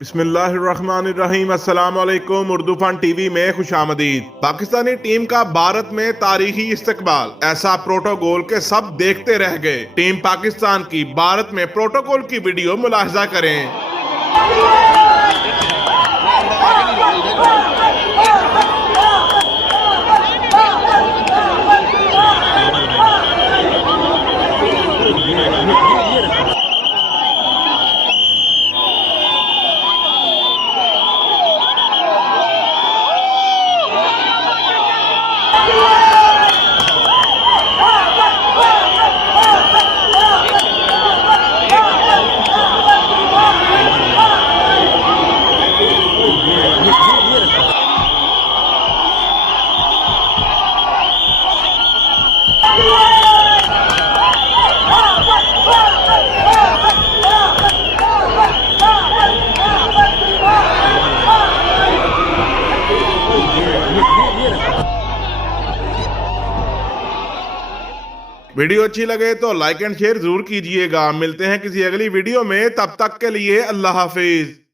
बिस्मिल्लाहिर्रहमानिर्रहीम। अस्सलाम वालेकुम। उर्दू फन टीवी में खुशामदीद। पाकिस्तानी टीम का भारत में तारीखी इस्तकबाल, ऐसा प्रोटोकॉल के सब देखते रह गए। टीम पाकिस्तान की भारत में प्रोटोकॉल की वीडियो मुलाहिजा करें। वीडियो अच्छी लगे तो लाइक एंड शेयर जरूर कीजिएगा। मिलते हैं किसी अगली वीडियो में, तब तक के लिए अल्लाह हाफिज।